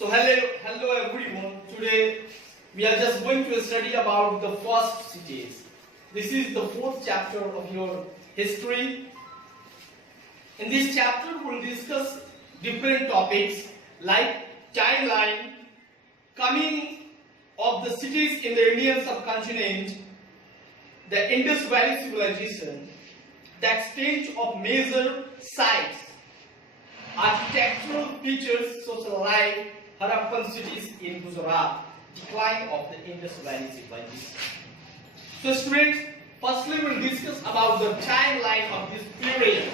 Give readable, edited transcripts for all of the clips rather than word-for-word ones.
So hello everyone. Today we are just going to study about the first cities. This is the fourth chapter of your history. In this chapter we will discuss different topics like timeline, coming of the cities in the Indian subcontinent, the Indus Valley civilization, the exchange of major sites, architectural features, social life, Harappan cities in Gujarat, decline of the Indus Valley civilization. So students, firstly we will discuss about the timeline of this period.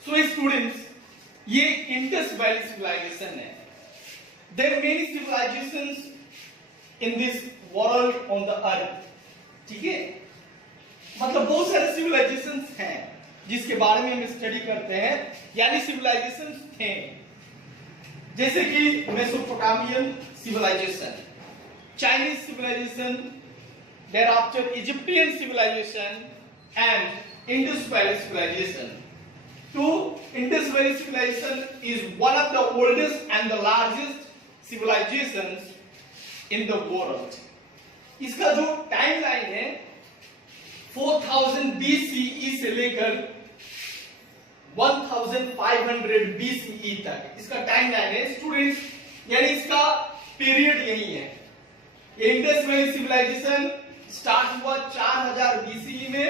So students, ये Indus Valley civilization है. There are many civilizations in this world on the earth. ठीक है, मतलब बहुत सारे civilisations हैं जिसके बारे में हम स्टडी करते हैं, यानी सिविलाइजेशंस थे, जैसे कि Mesopotamian civilization, Chinese civilization, thereafter Egyptian civilization and Indus Valley civilization. So Indus Valley civilization is one of the oldest and the largest civilizations in the world. इसका जो टाइमलाइन है 4000 BCE से लेकर 1500 BCE तक इसका टाइमलाइन है students, यानी इसका पीरियड यही है. इंडस वैली सिविलाइजेशन स्टार्ट हुआ 4000 BCE में.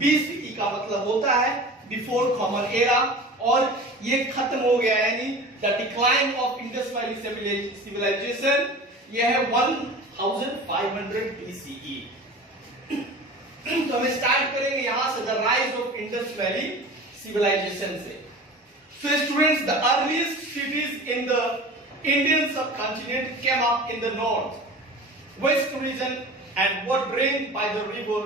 BCE का मतलब होता है बिफोर कॉमन एरा, और ये खत्म हो गया, यानी the decline of Indus valley civilization ये है 1500 BCE. तो हम स्टार्ट करेंगे यहां से the rise of Indus valley civilization से. So students, the earliest cities in the Indian subcontinent came up in the north west region and were drained by the river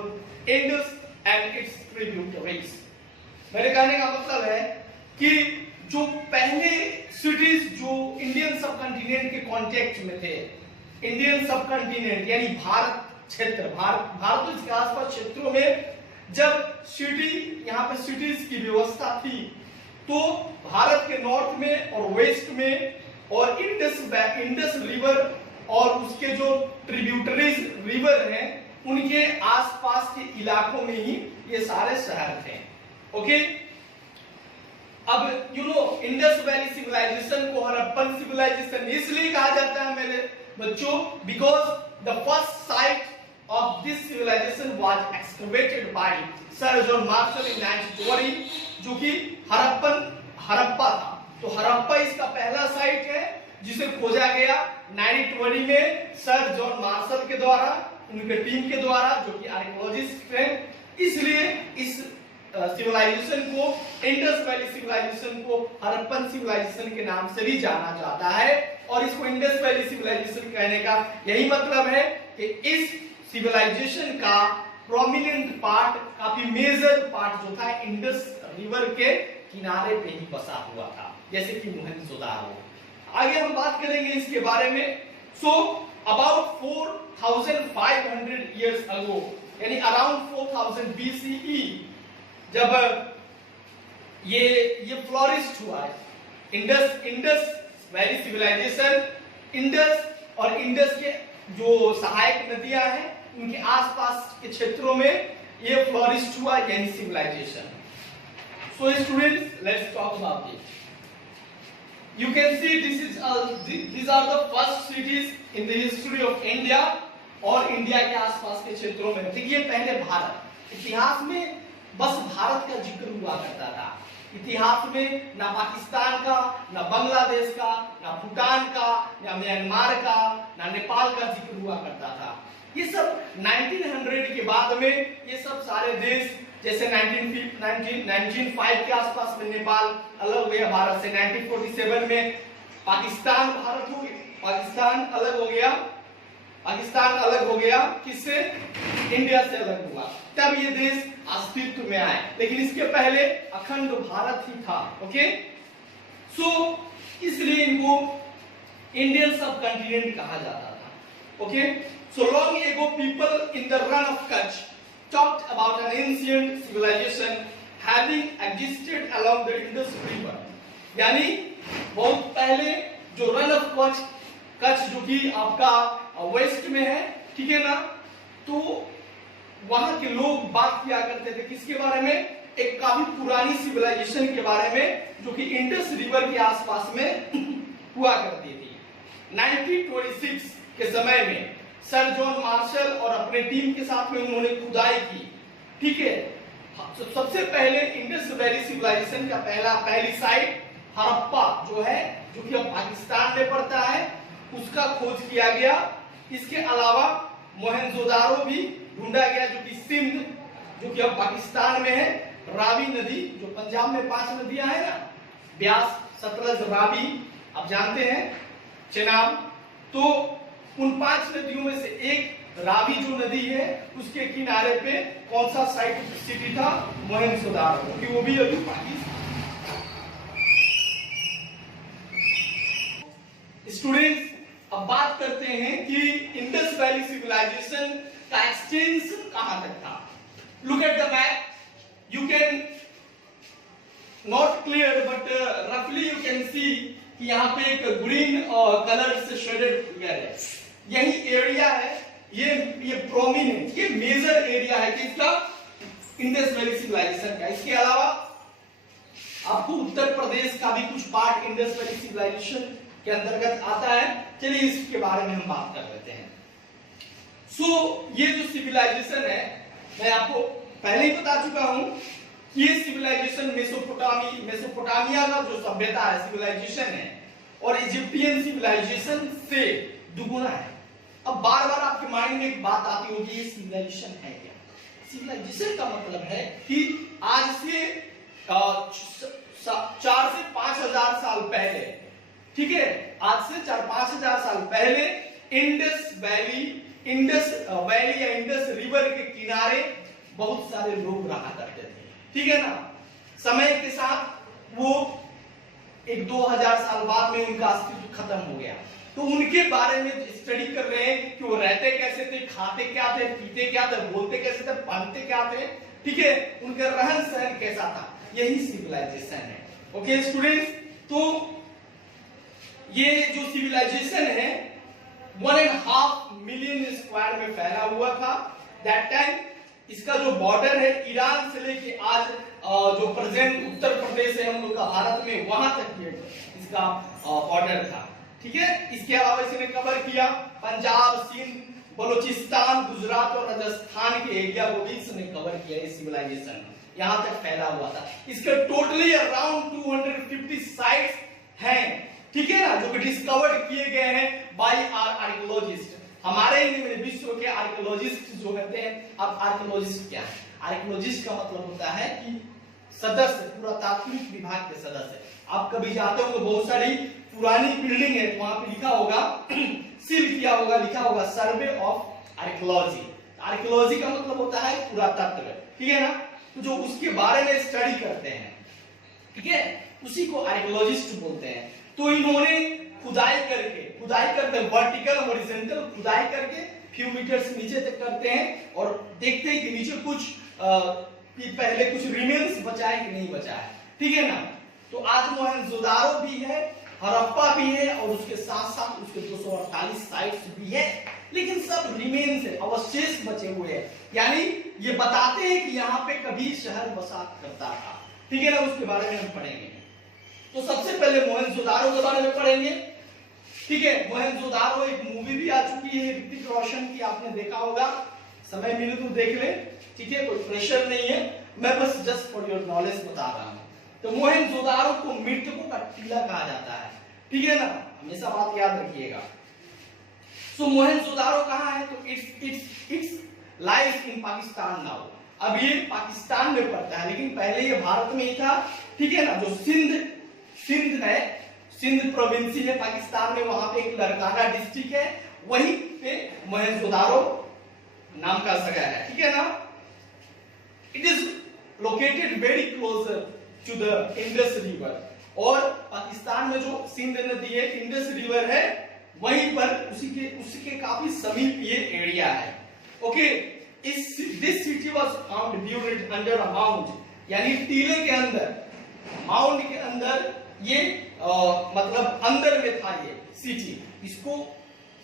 Indus and its tributaries. मेरे कहने का मतलब है कि जो पहले cities जो इंडियन सबकॉन्टिनेंट के कांटेक्ट में थे, इंडियन सबकॉन्टिनेंट यानी भारत क्षेत्र, भारत के आसपास क्षेत्रों में जब सिटी, यहाँ पे सिटीज की व्यवस्था थी, तो भारत के नॉर्थ में और वेस्ट में और इंडस रिवर और उसके जो ट्रिब्यूटरीज रिवर हैं उनके आसपास के इलाकों में ही ये सारे शहर थे. ओके, अब इंडस वैली सिविलाइजेशन को हड़प्पन सिविलाइजेशन इसलिए कहा जाता है मेरे बच्चों, because the first sight of this civilization was excavated by Sir John Marshall in 1920, जो कि हड़प्पा था. तो हड़प्पा इसका पहला साइट है जिसे खोजा गया 1920 में सर जॉन मार्शल के द्वारा, उनके टीम के द्वारा, जो कि आर्कियोलॉजिस्ट थे. इसलिए इस सिविलाइजेशन को, इंडस वैली सिविलाइजेशन को हड़प्पन सिविलाइजेशन के नाम से भी जाना जाता है, और इसको इंडस वैली सिविलाइजेशन कहने का यही मतलब है कि इस सिविलाइजेशन का प्रोमिनेंट पार्ट, काफी मेजर पार्ट जो था इंडस रिवर के किनारे पे ही बसा हुआ था, जैसे कि मोहनजोदारो. आगे हम बात करेंगे इसके बारे में. सो अबाउट 4500 इयर्स अगो, यानी अराउंड 4000 BCE, जब ये फ्लोरिश हुआ है इंडस वैली सिविलाइजेशन, इंडस और इंडस के जो सहायक नदियां हैं उनके आसपास के क्षेत्रों में ये फ्लोरिश हुआ, यानी civilization. So students, let's talk about it. You can see these are the first cities in the history of India, और इंडिया के आसपास के क्षेत्रों में. देखिए, पहले भारत, इतिहास में बस भारत का जिक्र हुआ करता था. इतिहास में ना पाकिस्तान का, ना बांग्लादेश का, ना भूटान का, ना म्यांमार का, ना नेपाल का जिक्र हुआ करता था. ये सब 1900 के बाद में ये सब सारे देश, जैसे 1905 के आसपास में नेपाल अलग हो गया भारत से, 1947 में पाकिस्तान अलग हो गया किससे? इंडिया से अलग हुआ, तब ये देश अस्तित्व में आए, लेकिन इसके पहले अखंड भारत ही था. ओके, सो इसलिए इनको इंडियन सबकॉन्टिनेंट कहा जाता था. Okay, So long ago, people in the run of Kutch talked about an ancient civilization having existed along the Indus River. यानी बहुत पहले जो रन ऑफ कच्छ जो कि आपका वेस्ट में है, ठीक है ना, तो वहां के लोग बात किया करते थे किसके बारे में? एक काफी पुरानी सिविलाइजेशन के बारे में जो कि इंडस रिवर के आसपास में हुआ करती थी। 1926 के समय में सर जॉन मार्शल और अपने टीम के साथ में उन्होंने खुदाई की, ठीक है। तो सबसे पहले इंडस वैली सिविलाइजेशन का पहली साइट हड़प्पा जो है, जो कि अब पाकिस्तान में पड़ता है, उसका खोज किया गया। इसके अलावा मोहनजोदारो भी ढूंढा गया जो कि सिंध, जो कि अब पाकिस्तान में है। रावी नदी, जो पंजाब में 5 नदियां हैं ना, ब्यास, सतलज, रावी, आप जानते हैं, चेनाब, तो उन 5 नदियों में से एक रावी जो नदी है उसके किनारे पे कौन सा सिटी था? मोहनजोदारो, क्योंकि वो भी अभी पाकिस्तान। स्टूडेंट्स, अब बात करते हैं कि इंडस वैली सिविलाइजेशन का एक्सटेंशन कहां तक था। Look at the map, you can not clear but रफली यू कैन सी कि यहाँ पे एक ग्रीन कलर से शेडेड फिगर है, यही एरिया है, ये प्रोमिनेंट, ये मेजर एरिया है किसका? इंडस वैली सिविलाइजेशन का। इसके अलावा आपको उत्तर प्रदेश का भी कुछ पार्ट इंडस वैली सिविलाइजेशन के अंतर्गत आता है। चलिए इसके बारे में हम बात कर लेते हैं। ये जो सिविलाइजेशन है, मैं आपको पहले ही बता चुका हूं, ये सिविलाइजेशन मेसोपोटामिया का जो सभ्यता है, सिविलाइजेशन है, और इजिप्टियन सिविलाइजेशन से दुगुना है। अब बार बार आपके माइंड में एक बात आती होगी, ये सिविलाइजेशन है क्या? सिविलाइजेशन का मतलब है कि आज से 4 से 5 हजार साल पहले, ठीक है, आज से 4-5 हजार साल पहले इंडस वैली या इंडस रिवर के किनारे बहुत सारे लोग रहा करते थे, ठीक है ना। समय के साथ वो 1-2 हजार साल बाद में उनका अस्तित्व खत्म हो गया, तो उनके बारे में स्टडी कर रहे हैं कि वो रहते कैसे थे, खाते क्या थे, पीते क्या थे, बोलते कैसे थे, पहनते क्या थे, ठीक है, उनका रहन सहन कैसा था, यही सिविलाइजेशन है। ओके स्टूडेंट्स, तो ये जो सिविलाइजेशन है 1.5 मिलियन स्क्वायर में फैला हुआ था दैट टाइम। इसका जो बॉर्डर है ईरान से लेके आज जो प्रेजेंट उत्तर प्रदेश है हम लोग का भारत में, वहां तक ये इसका बॉर्डर था, ठीक है। इसके अलावा इसने कवर किया पंजाब, सिंध, बलूचिस्तान, गुजरात और राजस्थान के एरिया को भी इसने कवर किया। ये सिविलाइजेशन यहां तक फैला हुआ था। इसके टोटली अराउंड 250 साइट्स हैं, ठीक है ना, जो कि डिस्कवर्ड किए गए हैं बाय आर्कियोलॉजिस्ट। हमारे विश्व के आर्कियोलॉजिस्ट जो होते हैं, अब आर्कियोलॉजिस्ट क्या है? आर्कियोलॉजिस्ट का मतलब होता है कि सदस्य, पुरातात्विक विभाग के सदस्य। आप कभी जाते हो तो बहुत सारी पुरानी बिल्डिंग है, वहां पे लिखा होगा, सील किया होगा, लिखा होगा सर्वे ऑफ आर्कियोलॉजी। आर्कियोलॉजी का मतलब होता है पुरातत्व, ठीक है ना, तो जो उसके बारे में स्टडी करते हैं, ठीक है, उसी को आर्कियोलॉजिस्ट बोलते हैं। तो इन्होंने खुदाई करते हैं, वर्टिकल हॉरिजॉन्टल खुदाई करके फ्यू मीटर्स नीचे तक करते हैं और देखते हैं कि नीचे कुछ पहले कुछ रिमेन्स बचा है कि नहीं बचा है, ठीक है ना। तो आज मोहनजोदारो भी है, हड़प्पा भी है, और उसके साथ साथ उसके 248 साइट्स भी है, लेकिन सब रिमेन्स है, अवशेष बचे हुए हैं। यानी ये बताते हैं कि यहाँ पे कभी शहर बसा करता था, ठीक है ना, उसके बारे में हम पढ़ेंगे। तो सबसे पहले मोहनजोदारो के बारे में पढ़ेंगे, ठीक है। मोहनजोदारो एक मूवी भी आ चुकी है ऋतिक रोशन की, आपने देखा होगा, समय मिले तो देख ले, ठीक है, कोई प्रेशर नहीं है, मैं बस जस्ट फॉर योर नॉलेज बता रहा हूं। तो मोहनजोदारो को मृतकों का टीला कहा जाता है, ठीक है ना, हमेशा बात याद रखिएगा। सो मोहनजोदारो कहां है? तो it's lies in Pakistan now. अब ये पाकिस्तान में पड़ता है, लेकिन पहले ये भारत में ही था, ठीक है ना। जो सिंध है, सिंध प्रोविंस है पाकिस्तान में, वहां पे एक लड़काना डिस्ट्रिक्ट है, वहीं पे मोहनजोदारो नाम का जगह है, ठीक है ना। It is located very closer to the Indus river, और पाकिस्तान में जो सिंध नदी है, इंडस रिवर है, वहीं पर उसके काफी समीप ये एरिया है। Okay, this city was found buried under a mount, यानी टीले के अंदर, माउंट के अंदर ये मतलब अंदर में था ये सिटी, इसको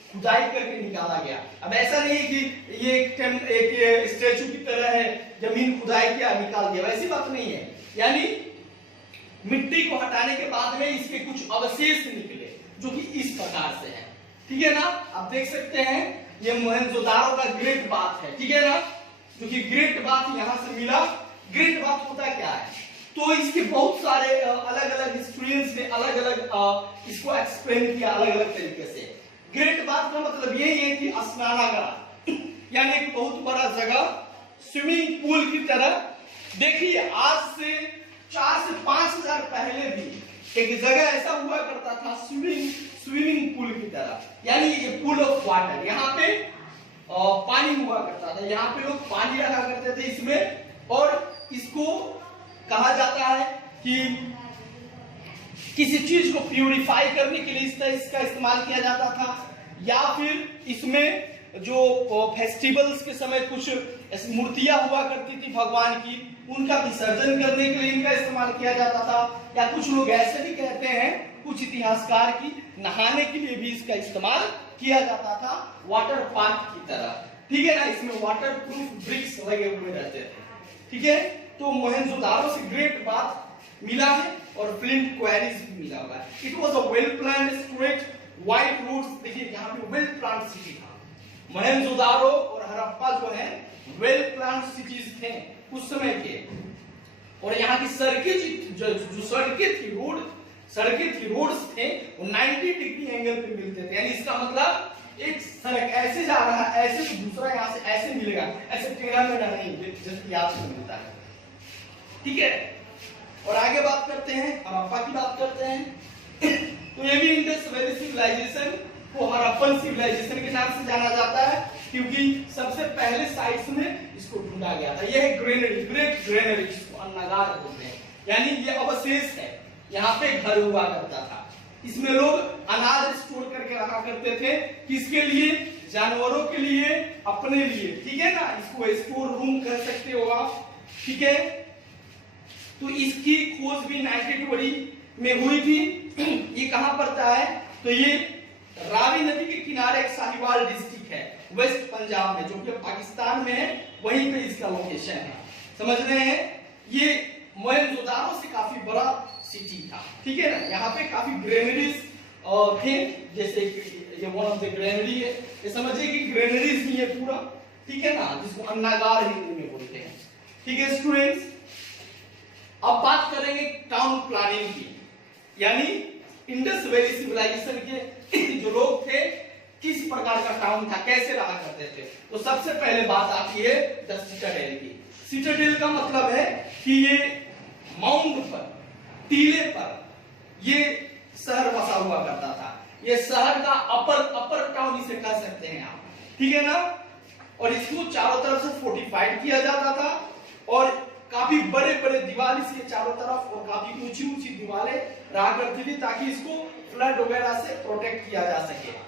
खुदाई करके निकाला गया। अब ऐसा नहीं है कि ये एक स्टैचू की तरह है, जमीन खुदाई किया निकाल दिया, वैसी बात नहीं है। यानी मिट्टी को हटाने के बाद में इसके कुछ अवशेष निकले जो कि इस प्रकार से है, ठीक है ना। आप देख सकते हैं ये मोहनजोदारो का ग्रेट बाथ है, ठीक है ना, जो कि ग्रेट बाथ यहां से मिला। ग्रेट बाथ होता क्या है, तो इसके बहुत सारे अलग अलग हिस्टोरियंस ने अलग अलग इसको एक्सप्लेन किया अलग अलग तरीके से। ग्रेट बाथ का मतलब ये है कि स्नानागार, यानी एक बहुत बड़ा जगह, स्विमिंग पूल की तरह। देखिए आज से 4 से 5 हजार पहले भी एक जगह ऐसा हुआ करता था, स्विमिंग पूल की तरह, यानी ये पूल ऑफ वाटर, यहाँ पे पानी हुआ करता था, यहाँ पे लोग पानी रखा करते थे इसमें, और इसको कहा जाता है कि किसी चीज को प्यूरिफाई करने के लिए इसका इस्तेमाल किया जाता था, या फिर इसमें जो फेस्टिवल्स के समय कुछ ऐसी मूर्तियां हुआ करती थी भगवान की, उनका विसर्जन करने के लिए इनका इस्तेमाल किया जाता था। या कुछ लोग ऐसे भी कहते हैं, कुछ इतिहासकार, की नहाने के लिए भी इसका इस्तेमाल किया जाता था, वाटर पार्क की तरह, ठीक है ना। इसमें वाटर प्रूफ ब्रिक्स लगे हुए रहते थे, ठीक है। तो मोहनजोदारो से ग्रेट बाथ मिला है और फ्लिंट क्वेरीज भी मिला हुआ है। It was a well planned straight wide roads, देखिए यहाँ पे वेल प्लान्ड सिटी था। मोहनजोदारो और हड़प्पा जो है वेल प्लान्ड सिटीज थे उस समय के, और यहाँ की सड़कें जो सड़कें थी रोड्स थे, वो 90 डिग्री एंगल पे मिलते थे। यानी इसका मतलब एक सड़क ऐसे जा रहा है, ऐसे तो दूसरा यहाँ से ऐसे मिलेगा, ऐसे टेढ़ा मेढ़ा नहीं जैसे आपको मिलता है, ठीक है। और आगे बात करते हैं, हड़प्पा की बात करते हैं। तो ये भी इंडस वैली सिविलाइजेशन को हड़प्पन सिविलाइजेशन के नाम से जाना जाता है, क्योंकि सबसे पहले साइट्स में इसको ढूंढा गया था। यह है ग्रेनरी, ग्रेट ग्रेनरी, जिसको अन्नागार बोलते हैं, यानी ये अवशेष है, यहाँ पे घर हुआ करता था। इसमें लोग अनाज स्टोर करके रखा करते थे, किसके लिए, जानवरों के लिए, अपने लिए, ठीक है ना। इसको स्टोर रूम कह सकते हो आप, ठीक है। तो इसकी खोज भी 1920 में हुई थी। ये कहां पड़ता है, तो ये रावी नदी के किनारे एक साहिवाल डिस्ट्रिक्ट है वेस्ट पंजाब में, जो कि पाकिस्तान में है, वहीं पे इसका लोकेशन है, समझ रहे हैं। ये मोहनजोदारो से काफी बड़ा सिटी था, ठीक है ना। यहाँ पे काफी ग्रेनरीज थे, जैसे ये वन ऑफ द ग्रेनरी है, ये समझिए कि ग्रेनरीज ही है पूरा, ठीक है ना, जिसको अन्नागार हिंदी में बोलते हैं, ठीक है स्टूडेंट्स। अब बात करेंगे टाउन प्लानिंग की, यानी इंडस वैली सिविलाइजेशन के जो लोग थे, किस प्रकार का टाउन था, कैसे रहा करते थे। तो सबसे पहले बात आती है द सिटाडेल की। सिटाडेल का मतलब है कि ये माउंट पर, टीले पर ये शहर बसा हुआ करता था। ये शहर का अपर टाउन इसे कह सकते हैं आप, ठीक है ना। और इसको चारों तरफ से फोर्टिफाइड किया जाता था, और काफी बड़े बड़े दीवार इसके चारों तरफ, और काफी ऊंची ऊंची दीवारें रहा करती थी, ताकि इसको फ्लड वगैरह से प्रोटेक्ट किया जा सके।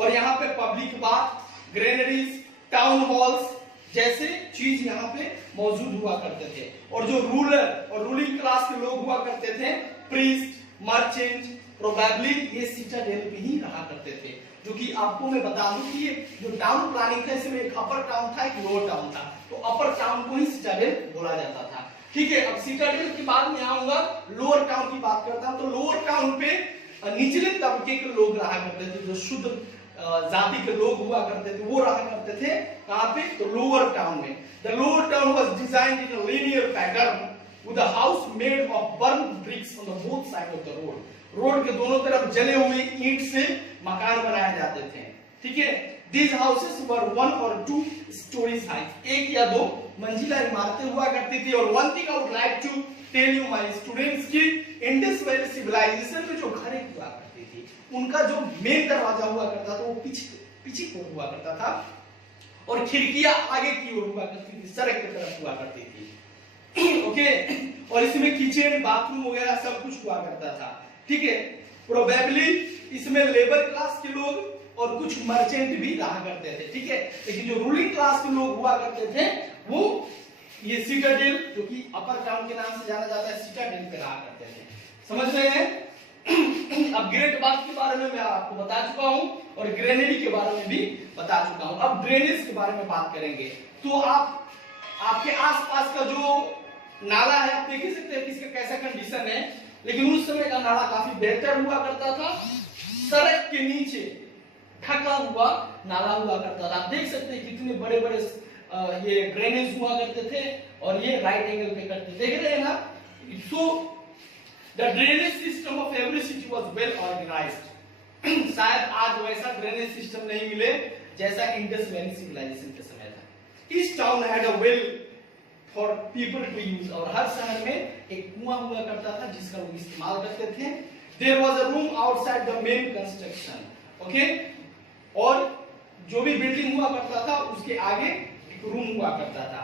और यहाँ पे public bath, granaries, town halls जैसे चीज यहाँ पे मौजूद हुआ करते थे। और जो रूलर और रूलिंग क्लास के लोग हुआ करते थे, प्रीस्ट, मर्चेंट, प्रोबेबली ये सिटाडेल पे ही रहा करते थे। जो कि आपको मैं बता दूं कि ये जो टाउन प्लानिंग था, इसमें एक अपर टाउन था, एक लोअर टाउन था, तो अपर टाउन को ही सिटाडेल बोला जाता था, ठीक है। अब सिटाडेल के बाद में आऊंगा, लोअर टाउन की बात करता हूं। तो लोअर टाउन पे निचले तबके के लोग रहा करते थे, जो शुद्ध जाति के लोग हुआ करते थे, वो रहा करते थे कहां पे, तो लोअर टाउन में। The lower town was designed in a linear pattern with a house made of burned bricks on the both side of the road. Road के दोनों तरफ जले हुए ईंट से मकान बनाए जाते थे, ठीक है। These houses were 1 or 2 stories high, एक या 2 मंजिला इमारतें हुआ करती थी। और one thing I would like to tell you my students कि इंडस वैली सिविलाइजेशन में जो घरें हुआ करती थी, उनका जो मेन दरवाजा हुआ करता था वो पीछे को हुआ करता था, और खिड़कियां आगे की ओर हुआ करती थी, सड़क की तरफ हुआ करती थी, ओके। और इसमें किचन, बाथरूम वगैरह सब कुछ हुआ करता था, ठीक है। प्रोबेबली इसमें लेबर क्लास के लोग और कुछ मर्चेंट भी रहा करते थे, ठीक है। लेकिन जो रूलिंग क्लास के लोग हुआ करते थे वो ये सिटाडेल, जो कि अपर टाउन के नाम से जाना जाता है, सिटाडेल पे रहा करते थे। समझ रहे हैं? अब ग्रेट बाथ के बारे में मैं आपको बता चुका हूं और ग्रेनेडी के बारे में भी बता चुका हूं। अब ड्रेनेज के बारे में बात करेंगे। तो आपके आसपास का जो नाला है, आप देख ही सकते हैं कि इसका कैसा कंडीशन है। लेकिन उस समय का नाला काफी बेहतर हुआ करता था, सड़क के नीचे ढका हुआ नाला हुआ करता था। आप देख सकते हैं कितने बड़े बड़े ये ड्रेनेज हुआ करते थे और ये राइट एंगल पे करते, देख रहे हैं ना। So the drainage system of every city was well organised. शायद आज वैसा ड्रेनेज सिस्टम नहीं मिले जैसा इंडस वैली सिविलाइजेशन के समय था। Each town had a well for people to use, और हर शहर में एक कुआं हुआ करता था जिसका लोग इस्तेमाल करते थे। There was a room outside the main construction, okay. और जो भी बिल्डिंग हुआ करता था उसके आगे एक रूम हुआ करता था।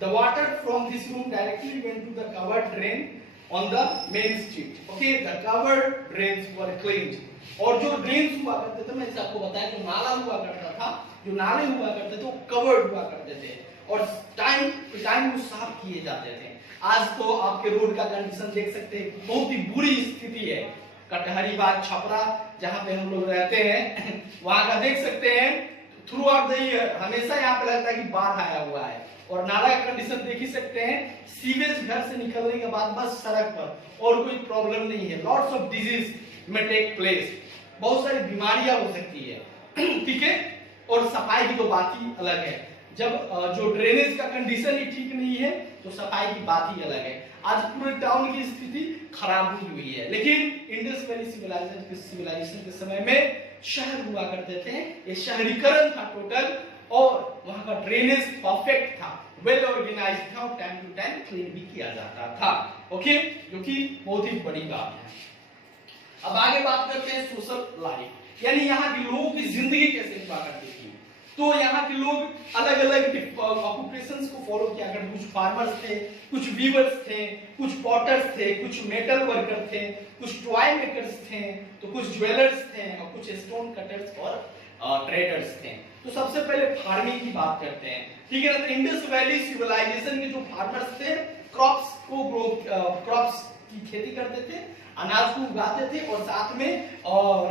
The water from this room directly went to the covered drain on the main street, okay. The covered drains were cleaned, और जो ड्रेन्स हुआ करते थे, मैंने आपको बताया जो नाला हुआ करता था, जो नाले हुआ करते थे वो कवर्ड हुआ करते थे और टाइम टू टाइम वो साफ किए जाते थे। आज तो आपके रोड का कंडीशन देख सकते हैं, बहुत ही बुरी स्थिति है। कटहरीबाग, छपरा जहां पे हम लोग रहते हैं वहां का देख सकते हैं, थ्रू आउट द ईयर हमेशा यहाँ पे लगता है कि बाढ़ आया हुआ है। और नाला का कंडीशन देख ही सकते हैं, सीवेज घर से निकलने के बाद बस सड़क पर, और कोई प्रॉब्लम नहीं है। लॉट्स ऑफ डिजीज में टेक प्लेस, बहुत सारी बीमारियां हो सकती है, ठीक है। और सफाई की तो बात ही अलग है। जब जो ड्रेनेज का कंडीशन ही ठीक नहीं है तो सफाई की बात ही अलग है। आज पूरे टाउन की स्थिति खराब हुई है। लेकिन इंडस वैली सिविलाइजेशन के समय में शहर हुआ करते थे, ये शहरीकरण था टोटल, और वहां का ड्रेनेज परफेक्ट था, वेल ऑर्गेनाइज्ड था, टाइम टू टाइम क्लीन भी किया जाता था, ओके, जो कि बहुत ही बड़ी बात है। अब आगे बात करते हैं सोशल लाइफ, यानी यहाँ के लोगों की जिंदगी कैसे हुआ करती थी। तो यहाँ के लोग अलग अलग ऑक्यूपेशंस को फॉलो किया करते। कुछ फार्मर्स थे, कुछ वीवर्स थे, कुछ पॉटर्स थे, कुछ मेटल वर्कर थे, कुछ टॉय मेकर्स थे, तो कुछ ज्वेलर्स थे और कुछ स्टोन कटर्स और ट्रेडर्स थे। तो सबसे पहले फार्मिंग की बात करते हैं, ठीक है ना। तो इंडस वैली सिविलाइजेशन के जो फार्मर्स थे, क्रॉप्स की खेती करते थे, अनाज को उगाते थे और साथ में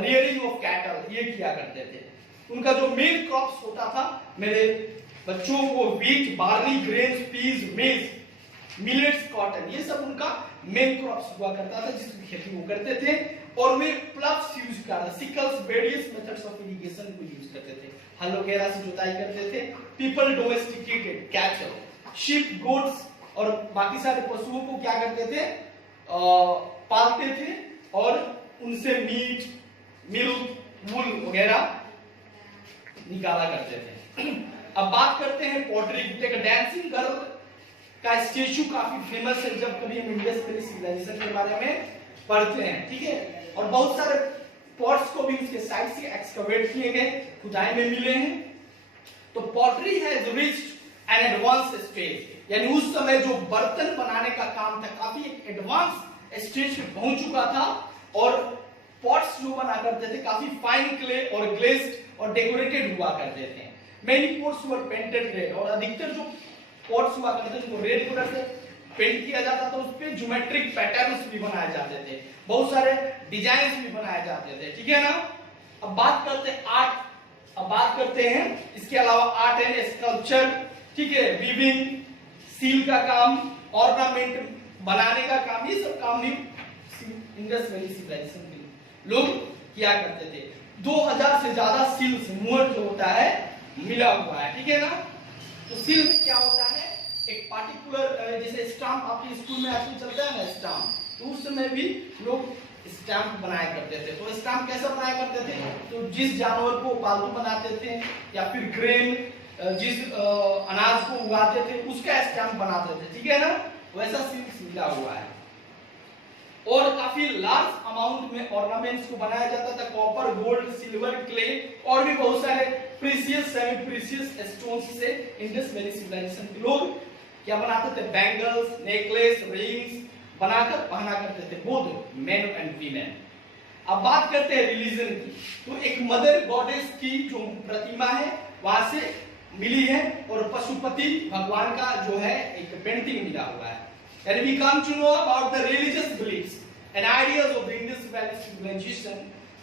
रियरिंग ऑफ कैटल ये किया करते थे। उनका जो मेन क्रॉप्स होता था मेरे बच्चों को, व्हीट, बार्ली, ग्रेन्स, पीस, मेज, मिलेट्स, कॉटन, ये सब उनका मेन क्रॉप्स हुआ करता था जिसकी खेती वो करते थे। और वे प्लग्स यूज करते, sicles, various methods of irrigation को यूज करते थे, हल वगैरह से जुताई करते थे। People domesticated cattle, sheep, goats और बाकी सारे पशुओं को क्या करते थे, पालते थे और उनसे मीट, मिल्क, वूल वगैरह निकाला करते थे। अब बात करते हैं पोट्री। डांसिंग गर्ल का स्टेचू काफी फेमस है जब कभी हम इंडस वैली सिविलाइजेशन के बारे में पढ़ते हैं, ठीक है। और बहुत सारे पॉट्स को भी उसके साइड से एक्सकवेट किए गए, खुदाई में मिले हैं। तो pottery has reached an advance stage, यानी उस समय जो बर्तन बनाने का काम था काफी एडवांस स्टेज पे पहुंच चुका था। और पॉट्स जो बना करते थे काफी फाइन क्ले और ग्लेज्ड और डेकोरेटेड हुआ करते थे। मेनी पॉट्स वर पेंटेड रेड, और अधिकतर जो पॉट्स हुआ करते थे वो रेड कलर से पेंट किया जाता था, उस पे ज्योमेट्रिक पैटर्न्स भी बनाए जाते थे, बहुत सारे डिजाइन्स भी बनाए जाते थे, ठीक है ना। अब बात करते हैं आर्ट, अब बात करते हैं इसके अलावा आर्ट एंड स्कल्पचर, ठीक है, वीविंग, सील का काम, ऑर्नामेंट बनाने का काम, ये सब काम भी इंडस वैली सिविलाइजेशन के लोग किया करते थे। 2000 से ज्यादा सील्स, मुहर जो होता है मिला हुआ है, ठीक है ना। तो सील में क्या होता है, एक पार्टिकुलर जैसे स्टाम्प आपके स्कूल में आजकल चलता है ना स्टाम्प, तो उस समय भी लोग स्टाम्प बनाया करते थे। तो स्टाम्प कैसा बनाया करते थे, तो जिस जानवर को पालतू बनाते थे या फिर ग्रेन जिस अनाज को उगाते थे उसका स्टाम्प बनाते थे, ठीक है ना, वैसा सील मिला हुआ है। और काफी लार्ज अमाउंट में ऑर्नामेंट्स को बनाया जाता था, कॉपर, गोल्ड, सिल्वर, क्ले और भी बहुत सारे प्रीशियस, सेमी प्रीशियस स्टोन्स से इंडस वैली सिविलाइजेशन के लोग क्या बनाते थे, बैंगल्स, नेकलेस, रिंग्स बनाकर पहना करते थे, बोथ मेन एंड वीमेन। अब बात करते हैं रिलीजन की। तो एक मदर गॉडेस की जो प्रतिमा है वहां से मिली है, और पशुपति भगवान का जो है एक पेंटिंग मिला हुआ है। And we come to know about the religious beliefs and ideas of the Indus Valley civilization।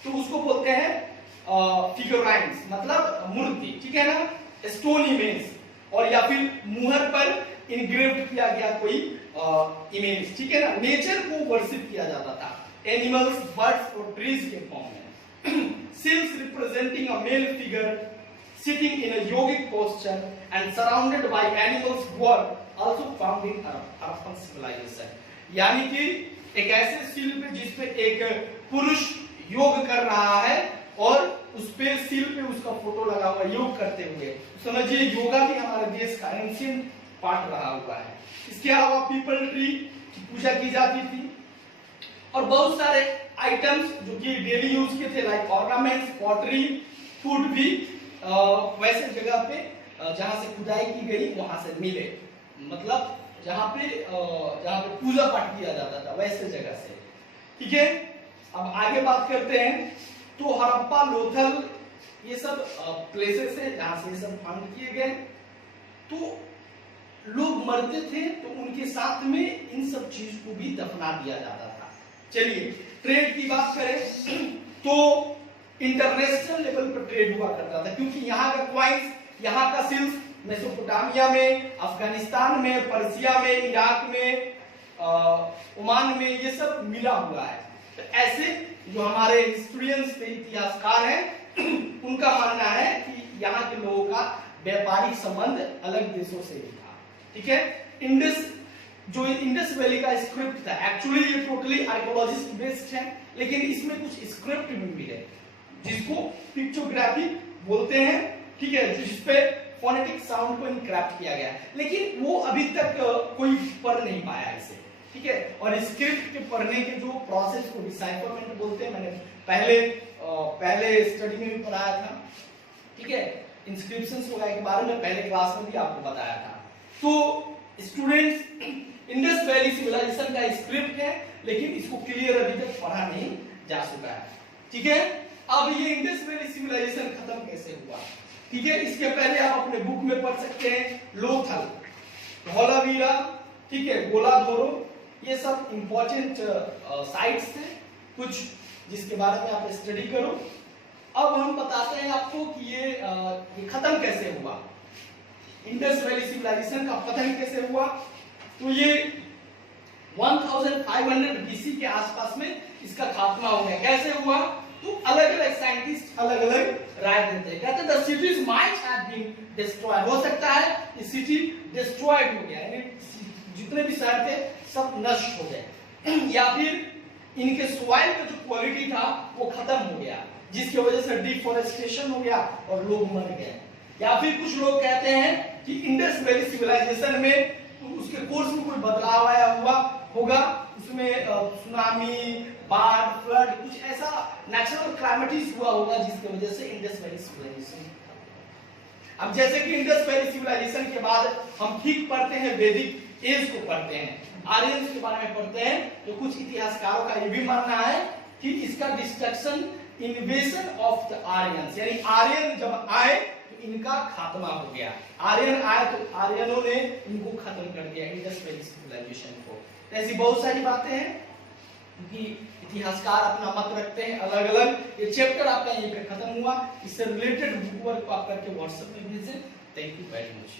तो उसको बोलते हैं फिगराइन्स, मतलब मूर्ति, ठीक है ना, स्टोन इमेज, और या फिर मुहर पर इनग्रेव्ड किया गया कोई इमेज, ठीक है ना। नेचर को वर्शिप किया जाता था, एनिमल्स, बर्ड्स और ट्रीज के फॉर्म में। Seals representing a male figure sitting in a yogic posture and surrounded by animals were also found in Harappan civilization। यानी कि एक ऐसे शिल्प जिसपे एक पुरुष योग कर रहा है और उस पे शिल्प पे उसका फोटो लगा हुआ योग करते हुए। समझिए योगा भी हमारे देश का एंशिएंट पार्ट रहा हुआ है। इसके अलावा पीपल ट्री की पूजा की जाती थी, और बहुत सारे आइटम्स जो कि डेली यूज के थे, लाइक ऑर्नामेंट्स, पॉटरी, फूड भी वैसे जगह पे जहां से खुदाई की गई वहां से मिले, मतलब जहां पे पूजा पाठ किया जाता था वैसे जगह से, ठीक है। अब आगे बात करते हैं। तो हड़प्पा, लोथल, ये सब प्लेसेस है जहां से ये सब फाउंड किए गए। तो लोग मरते थे तो उनके साथ में इन सब चीज को भी दफना दिया जाता था। चलिए ट्रेड की बात करें तो इंटरनेशनल लेवल पर ट्रेड हुआ करता था, क्योंकि यहाँ का क्वाइंस, यहाँ का सिल्क मेसोपोटामिया में, अफगानिस्तान में, पर्सिया में, इराक में, ओमान में ये सब मिला हुआ है। तो ऐसे जो हमारे हिस्टोरियंस थे, इतिहासकार हैं, उनका मानना है कि यहाँ के लोगों का व्यापारिक संबंध अलग देशों से भी था, ठीक है। इंडस वैली का स्क्रिप्ट था, एक्चुअली ये टोटली आर्कियोलॉजिस्ट बेस्ड है, लेकिन इसमें कुछ स्क्रिप्ट भी मिले जिसको पिक्टोग्राफी बोलते हैं, ठीक है, जिसपे फोनेटिक साउंड को इनक्रिप्ट किया गया है, लेकिन वो अभी तक कोई पढ़ नहीं पाया इसे, ठीक है। और स्क्रिप्ट के पढ़ने के जो प्रोसेस को डिसाइफरमेंट बोलते हैं, मैंने पहले स्टडी में भी पढ़ाया था, ठीक है। इंस्क्रिप्शंस वगैरह के बारे में पहले क्लास में भी आपको बताया था। तो स्टूडेंट्स, इंडस वैली सिविलाइजेशन का स्क्रिप्ट है, लेकिन इसको क्लियर अभी तक पढ़ा नहीं जा चुका है, ठीक है। अब ये इंडस वैली सिविलाइजेशन खत्म कैसे हुआ, ठीक है, इसके पहले आप अपने बुक में पढ़ सकते हैं। लोथल, धौलावीरा, ठीक है, गोलाधोरो, ये सब इंपॉर्टेंट साइट्स थे कुछ, जिसके बारे में आप स्टडी करो। अब हम बताते हैं आपको कि ये खत्म कैसे हुआ, इंडस वैली सिविलाइजेशन का पतन कैसे हुआ। तो ये 1500 बीसी के आसपास में इसका खात्मा हो गया। कैसे हुआ, तो अलग-अलग साइंटिस्ट अलग-अलग राय देते हैं। कहते हैं the cities might have been destroyed, हो सकता है ये सिटी डिस्ट्रॉयड हो गया, यानी जितने भी शहर थे सब नष्ट हो गए, या फिर इनके सॉइल का जो क्वालिटी था वो खत्म हो गया, जिसकी वजह से डिफॉरेस्टेशन हो गया और लोग मर गए। या फिर कुछ लोग कहते हैं कि इंडस वैली सिविलाइजेशन में उसके कोर्स में कोई बदलाव आया होगा, उसमें सुनामी, बाढ़, फ्लड, कुछ ऐसा नेचुरल क्लाइमेटिस हुआ होगा जिसकी वजह से इंडस वैली सिविलाइजेशन। अब जैसे कि इंडस वैली सिविलाइजेशन के बाद हम ठीक पढ़ते हैं, वैदिक एज को पढ़ते हैं, आर्यंस के बारे में पढ़ते हैं, तो कुछ इतिहासकारों का ये भी मानना है कि इसका destruction, invasion of the Aryans, यानी आर्यन जब आए तो इनका खात्मा हो गया। आर्यन आए तो आर्यनों ने इनको खत्म कर दिया, इंडस वैली सिविलाइजेशन को। ऐसी बहुत सारी बातें हैं क्योंकि इतिहासकार अपना मत रखते हैं अलग अलग। ये चैप्टर आपका यहीं पे खत्म हुआ। इससे रिलेटेड बुक वर्क आप करके व्हाट्सएप में भेजें। Thank you very much.